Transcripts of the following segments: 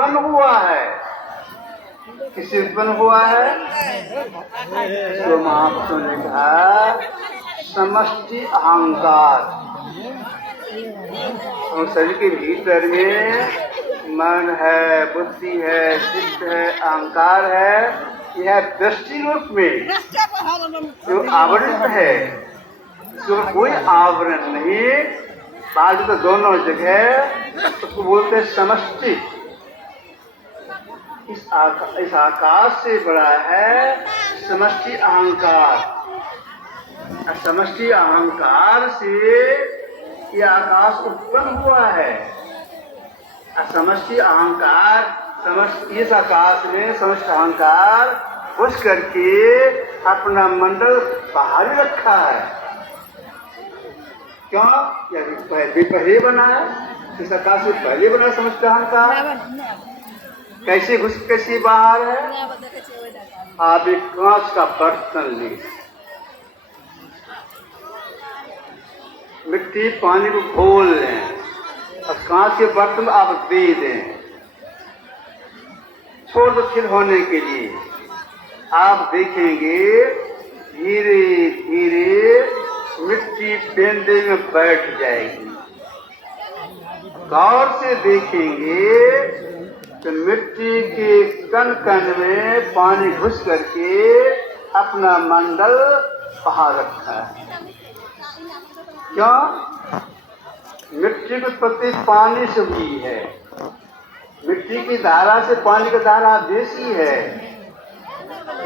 उत्पन्न हुआ है। किससे उत्पन्न हुआ है? तो महापुरुषों ने कहा समष्टि अहंकार। और शरीर के भीतर में मन है, बुद्धि है, चित्त है, अहंकार है। यह दृष्टि रूप में जो आवरण है, जो कोई आवरण नहीं, बाहर तो दोनों जगह, उसको बोलते हैं समष्टि। इस आकाश से बड़ा है समष्टि अहंकार। समष्टि अहंकार से ये आकाश उत्पन्न हुआ है। समष्टि अहंकार इस आकाश में समष्टि अहंकार घुस करके अपना मंडल बाहर रखा है। क्यों? पहले बना है, इस आकाश में पहले बना समष्टि अहंकार। कैसे घुस कैसे बाहर है? आप एक कांच का बर्तन ले, मिट्टी पानी को घोल लें और कांच के बर्तन में आप दे दें, छोड़ दो फिर होने के लिए। आप देखेंगे धीरे धीरे मिट्टी पेंदे में बैठ जाएगी। गौर से देखेंगे तो मिट्टी के कण कण में पानी घुस करके अपना मंडल बाहर रखा है। क्यों? मिट्टी की उत्पत्ति पानी से हुई है। मिट्टी की धारा से पानी की धारा बेसी है,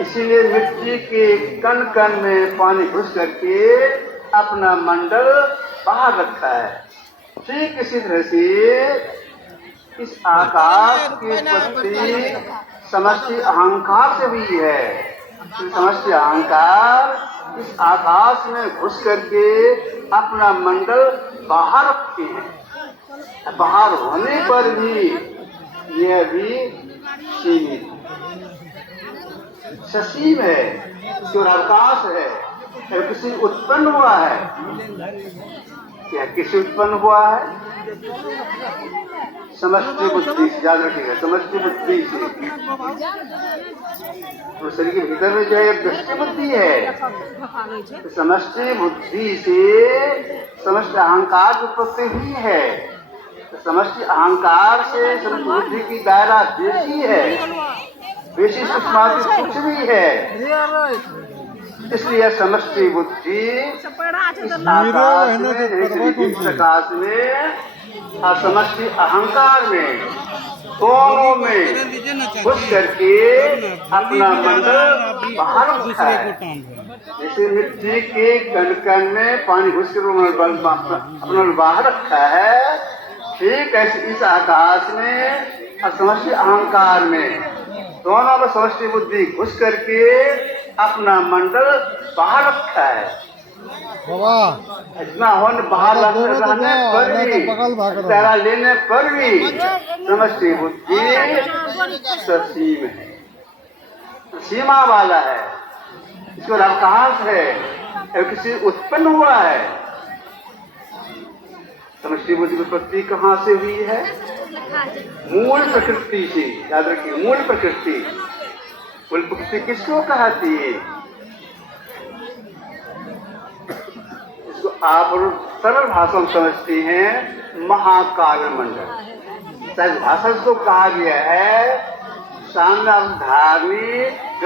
इसीलिए मिट्टी के कण कण में पानी घुस करके अपना मंडल बाहर रखा है। ठीक इसी तरह से इस आकाश की उत्पत्ति समष्टि अहंकार से हुई है। समष्टि अहंकार इस आकाश में घुस करके अपना मंडल बाहर रखते हैं। बाहर होने पर भी यह भी सीमित ससीम है, जो आकाश है। किसी उत्पन्न हुआ है, क्या किसी उत्पन्न हुआ है? समष्टि बुद्धि से, याद रखिएगा, समष्टि बुद्धि से। तो शरीर के भीतर में जो है दृष्टि बुद्धि है, तो समष्टि बुद्धि से समष्टि अहंकार की उत्पत्ति हुई है। तो समष्टि अहंकार से समष्टि बुद्धि की दायरा बेसी है, बेसी सूक्ष्म कुछ भी है। इसलिए समष्टि बुद्धि इस आकाश में और समष्टि अहंकार में, दोनों में घुस करके अपना मंडल बाहर रखा है। जैसे मिट्टी के कण कण में पानी घुस कर अपना बाहर रखा है, ठीक ऐसे इस आकाश में और समष्टि अहंकार में, दोनों में समष्टि बुद्धि घुस करके अपना मंडल बाहर रखा है। इतना होने बाहर रहने पर भी, तारा लेने पर भी समष्टि बुद्धि ससीम है, सीमा वाला है। इसको अवकाश है, किसी उत्पन्न हुआ है। समष्टि बुद्धि की उत्पत्ति कहाँ से हुई है? मूल प्रकृति से। याद रखिए, मूल प्रकृति। मूल प्रकृति किसको कहती है? इसको आप सरल भाषा में समझते हैं, महाकाव्य मंडल। भाषा को कहा गया है सामने धार्मिक